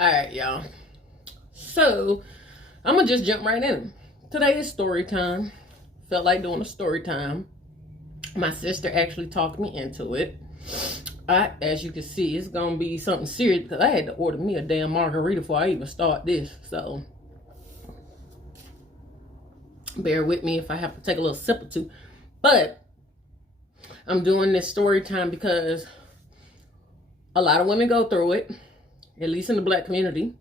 All right, y'all. So I'm gonna just jump right in. Today is story time. Felt like doing a story time. My sister actually talked me into it. As you can see, it's gonna be something serious because I had to order me a damn margarita before I even start this. So bear with me if I have to take a little sip or two. But I'm doing this story time because a lot of women go through it, at least in the Black community.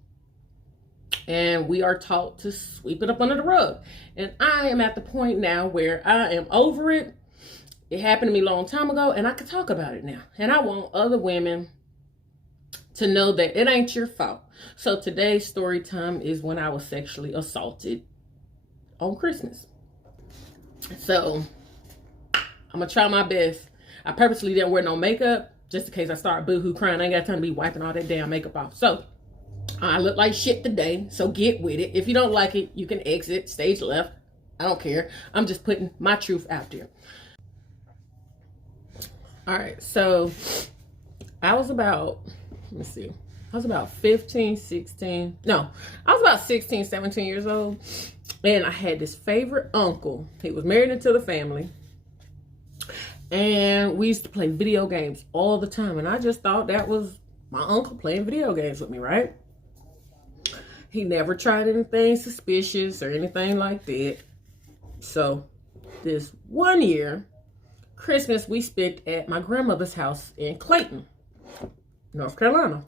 And we are taught to sweep it up under the rug. And I am at the point now where I am over it. It happened to me a long time ago, and I can talk about it now. And I want other women to know that it ain't your fault. So today's story time is when I was sexually assaulted on Christmas. So I'm gonna try my best. I purposely didn't wear no makeup just in case I start boohoo crying. I ain't got time to be wiping all that damn makeup off. So I look like shit today, so get with it. If you don't like it, you can exit, stage left. I don't care. I'm just putting my truth out there. All right, so I was about, let me see. I was about 15, 16. No, I was about 16, 17 years old. And I had this favorite uncle. He was married into the family. And we used to play video games all the time. And I just thought that was my uncle playing video games with me, right? He never tried anything suspicious or anything like that. So this one year, Christmas, we spent at my grandmother's house in Clayton, North Carolina.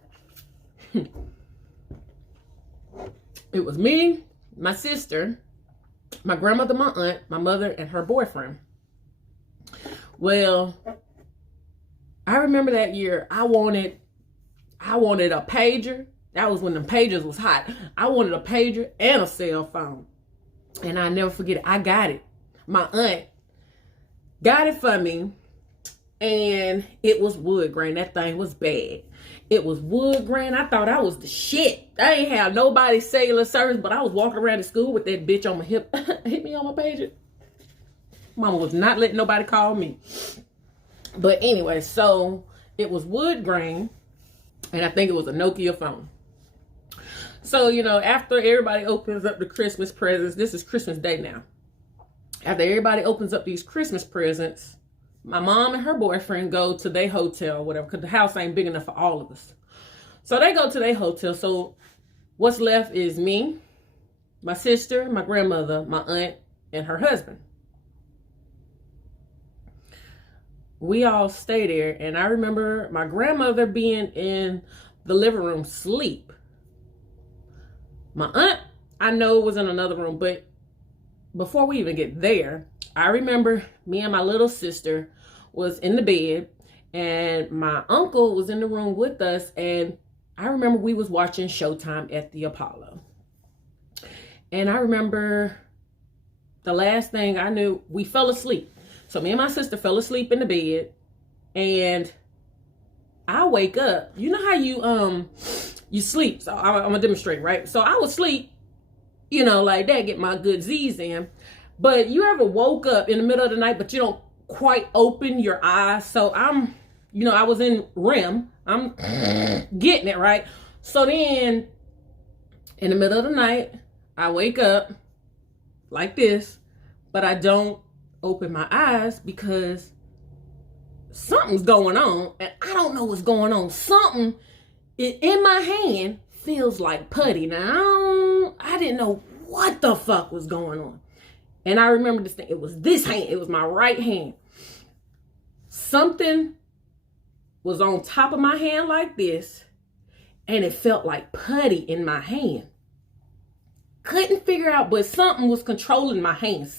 It was me, my sister, my grandmother, my aunt, my mother, and her boyfriend. Well, I remember that year I wanted a pager. That was when the pagers was hot. I wanted a pager and a cell phone. And I never forget it. I got it. My aunt got it for me. And it was wood grain. That thing was bad. It was wood grain. I thought I was the shit. I ain't have nobody's cellular service, but I was walking around the school with that bitch on my hip. Hit me on my pager. Mama was not letting nobody call me. But anyway, so it was wood grain. And I think it was a Nokia phone. So, after everybody opens up the Christmas presents, this is Christmas Day now. After everybody opens up these Christmas presents, my mom and her boyfriend go to their hotel or whatever, because the house ain't big enough for all of us. So they go to their hotel. So what's left is me, my sister, my grandmother, my aunt, and her husband. We all stay there. And I remember my grandmother being in the living room sleep. My aunt, I know, was in another room, but before we even get there, I remember me and my little sister was in the bed, and my uncle was in the room with us, and I remember we was watching Showtime at the Apollo. And I remember the last thing I knew, we fell asleep. So me and my sister fell asleep in the bed, and I wake up. You know how you sleep? So I'm gonna demonstrate, right? So I would sleep, like that, get my good Z's in. But you ever woke up in the middle of the night, but you don't quite open your eyes? So I was in REM. I'm getting it, right? So then in the middle of the night, I wake up like this, but I don't open my eyes because something's going on, and I don't know what's going on. Something in my hand feels like putty. Now, I didn't know what the fuck was going on. And I remember this thing. It was this hand. It was my right hand. Something was on top of my hand like this, and it felt like putty in my hand. Couldn't figure out, but something was controlling my hand.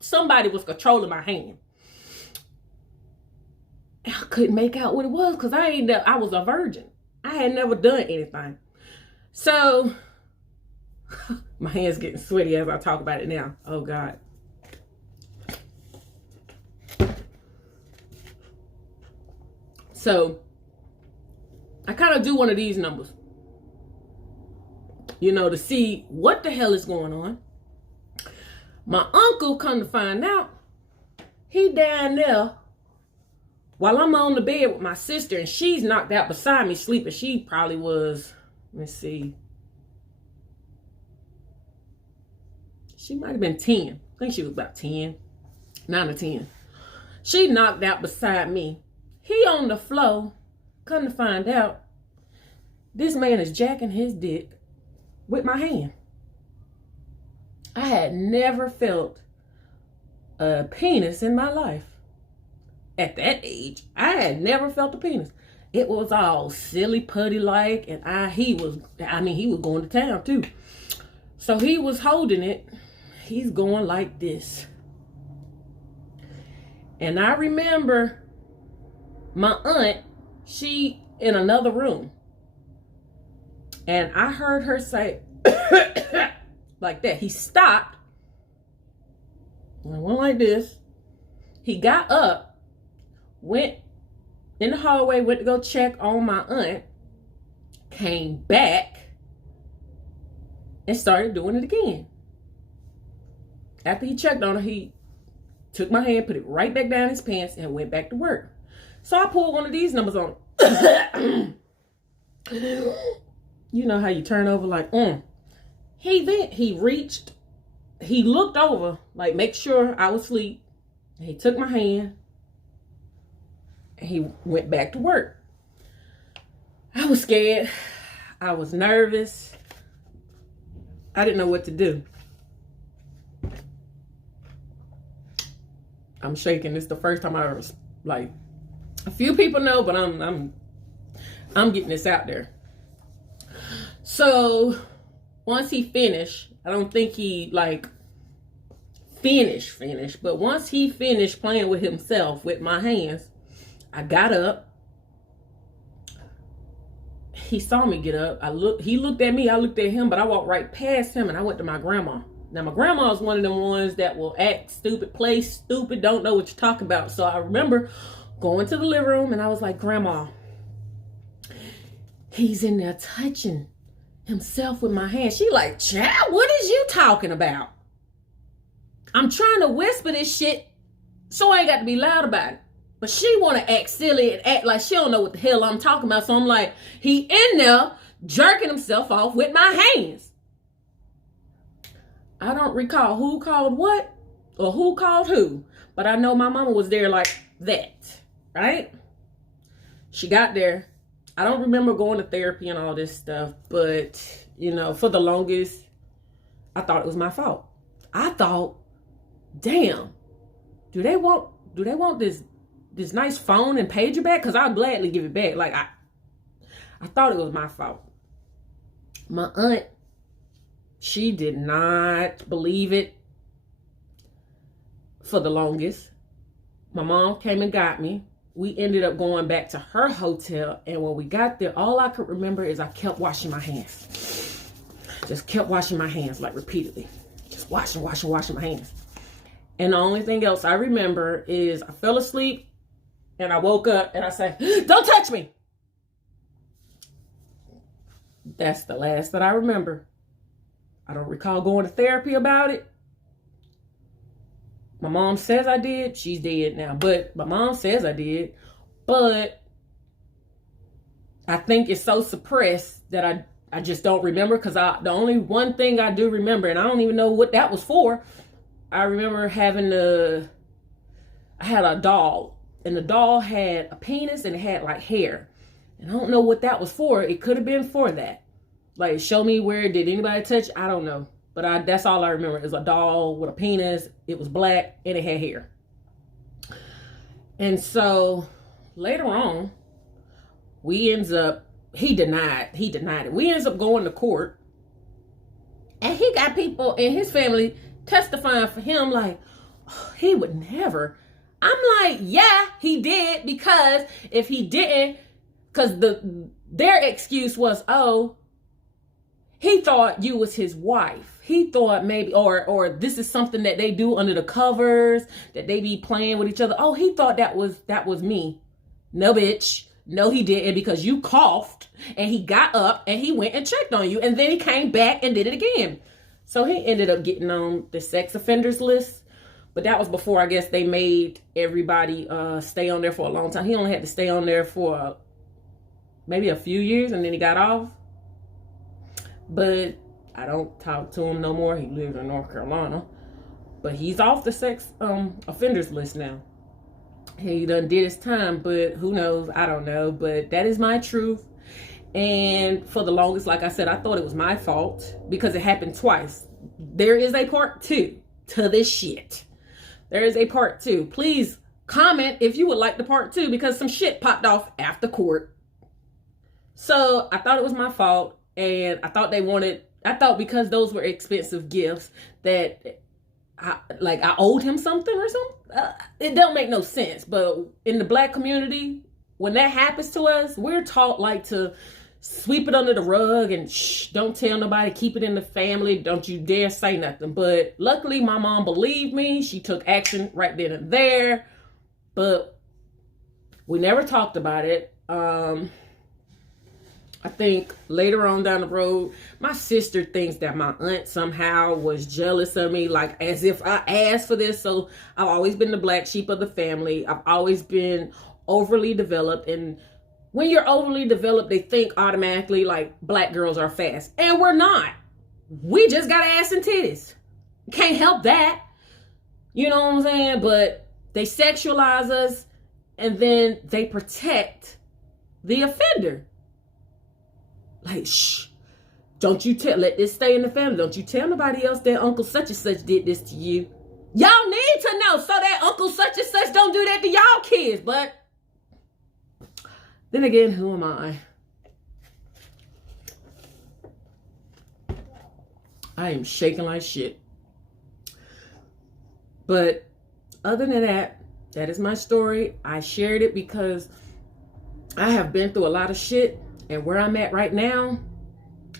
Somebody was controlling my hand. And I couldn't make out what it was because I was a virgin. I had never done anything. So my hand's getting sweaty as I talk about it now. Oh God. So I kind of do one of these numbers, to see what the hell is going on. My uncle, come to find out, he down there while I'm on the bed with my sister, and she's knocked out beside me sleeping. She probably was Let me see. She might have been 10. I think she was about 10, 9 or 10. She knocked out beside me. He on the floor. Come to find out, this man is jacking his dick with my hand. I had never felt a penis in my life. At that age, I had never felt a penis. It was all silly putty like, and he was going to town too. So he was holding it. He's going like this. And I remember my aunt, she in another room. And I heard her say, like that. He stopped. And went like this. He got up, went in the hallway, went to go check on my aunt, came back, and started doing it again. After he checked on her, he took my hand, put it right back down his pants, and went back to work. So I pulled one of these numbers on. You know how you turn over like, He reached, he looked over, like make sure I was asleep. And he took my hand and he went back to work. I was scared. I was nervous. I didn't know what to do. I'm shaking. It's the first time I ever, like, a few people know, but I'm getting this out there. So once he finished, I don't think he like finished, but once he finished playing with himself with my hands, I got up. He saw me get up. He looked at me, I looked at him, but I walked right past him and I went to my grandma. Now my grandma is one of them ones that will act stupid, play stupid, don't know what you're talking about. So I remember going to the living room and I was like, Grandma, he's in there touching himself with my hand. She like, child, what is you talking about? I'm trying to whisper this shit so I ain't got to be loud about it. But she want to act silly and act like she don't know what the hell I'm talking about. So I'm like, he in there jerking himself off with my hands. I don't recall who called what or who called who. But I know my mama was there like that, right? She got there. I don't remember going to therapy and all this stuff, but, you know, for the longest, I thought it was my fault. I thought, damn, do they want this nice phone and pager back? Because I'll gladly give it back. Like, I thought it was my fault. My aunt, she did not believe it for the longest. My mom came and got me. We ended up going back to her hotel. And when we got there, all I could remember is I kept washing my hands. Just kept washing my hands, like repeatedly. Just washing my hands. And the only thing else I remember is I fell asleep and I woke up and I said, don't touch me. That's the last that I remember. I don't recall going to therapy about it. My mom says I did. She's dead now. But my mom says I did. But I think it's so suppressed that I just don't remember. Because the only one thing I do remember, and I don't even know what that was for. I remember I had a doll. And the doll had a penis and it had like hair. And I don't know what that was for. It could have been for that. Like, show me where, did anybody touch? I don't know. But that's all I remember is a doll with a penis. It was black and it had hair. And so later on, he denied it. We ends up going to court. And he got people in his family testifying for him like, oh, he would never. I'm like, yeah, he did. Because if he didn't, because their excuse was, oh, he thought you was his wife. He thought maybe, or this is something that they do under the covers, that they be playing with each other. Oh, he thought that was me. No, bitch. No, he didn't, because you coughed and he got up and he went and checked on you. And then he came back and did it again. So he ended up getting on the sex offenders list. But that was before, I guess, they made everybody stay on there for a long time. He only had to stay on there for maybe a few years and then he got off. but I don't talk to him no more. He lives in North Carolina, but he's off the sex offenders list now. He done did his time, but who knows? I don't know. But that is my truth. And for the longest, like I said, I thought it was my fault because it happened twice. There is a part 2 to this shit. There is a part 2. Please comment if you would like the part 2 because some shit popped off after court. So I thought it was my fault, and I thought because those were expensive gifts that I owed him something or something. It don't make no sense. But in the black community, when that happens to us, we're taught like to sweep it under the rug and shh, don't tell nobody, keep it in the family, don't you dare say nothing. But luckily my mom believed me. She took action right then and there, but we never talked about it. I think later on down the road, my sister thinks that my aunt somehow was jealous of me, like as if I asked for this. So I've always been the black sheep of the family. I've always been overly developed, and when you're overly developed, they think automatically like black girls are fast. And we're not. We just got ass and titties. Can't help that. You know what I'm saying? But they sexualize us and then they protect the offender. Like, shh. Don't you let this stay in the family. Don't you tell nobody else that Uncle such and such did this to you. Y'all need to know so that Uncle such and such don't do that to y'all kids. But then again, who am I? I am shaking like shit. But other than that, that is my story. I shared it because I have been through a lot of shit. And where I'm at right now,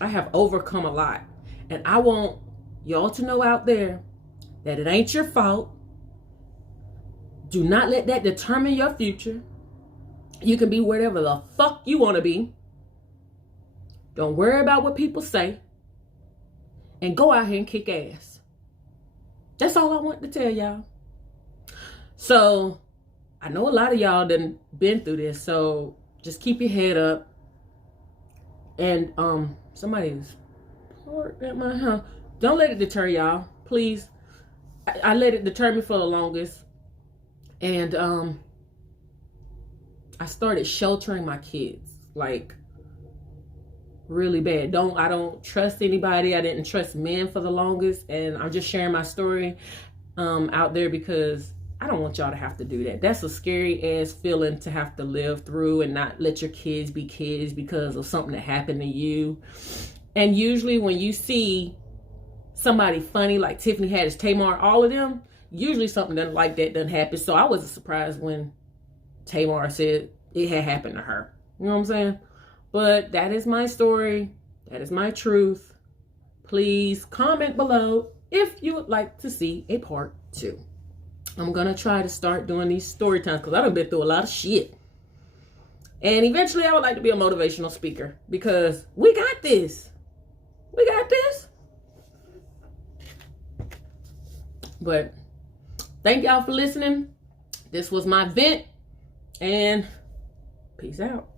I have overcome a lot. And I want y'all to know out there that it ain't your fault. Do not let that determine your future. You can be whatever the fuck you want to be. Don't worry about what people say. And go out here and kick ass. That's all I want to tell y'all. So, I know a lot of y'all done been through this. So, just keep your head up. And somebody's parked at my house. Don't let it deter y'all. Please. I let it deter me for the longest. And I started sheltering my kids, like really bad. I don't trust anybody. I didn't trust men for the longest, and I'm just sharing my story out there because I don't want y'all to have to do that. That's a scary ass feeling to have to live through and not let your kids be kids because of something that happened to you. And usually when you see somebody funny like Tiffany Haddish, Tamar, all of them, usually something like that doesn't happen. So I wasn't surprised when Tamar said it had happened to her. You know what I'm saying? But that is my story. That is my truth. Please comment below if you would like to see a part 2. I'm going to try to start doing these story times because I've been through a lot of shit. And eventually I would like to be a motivational speaker because we got this. We got this. But thank y'all for listening. This was my vent. And peace out.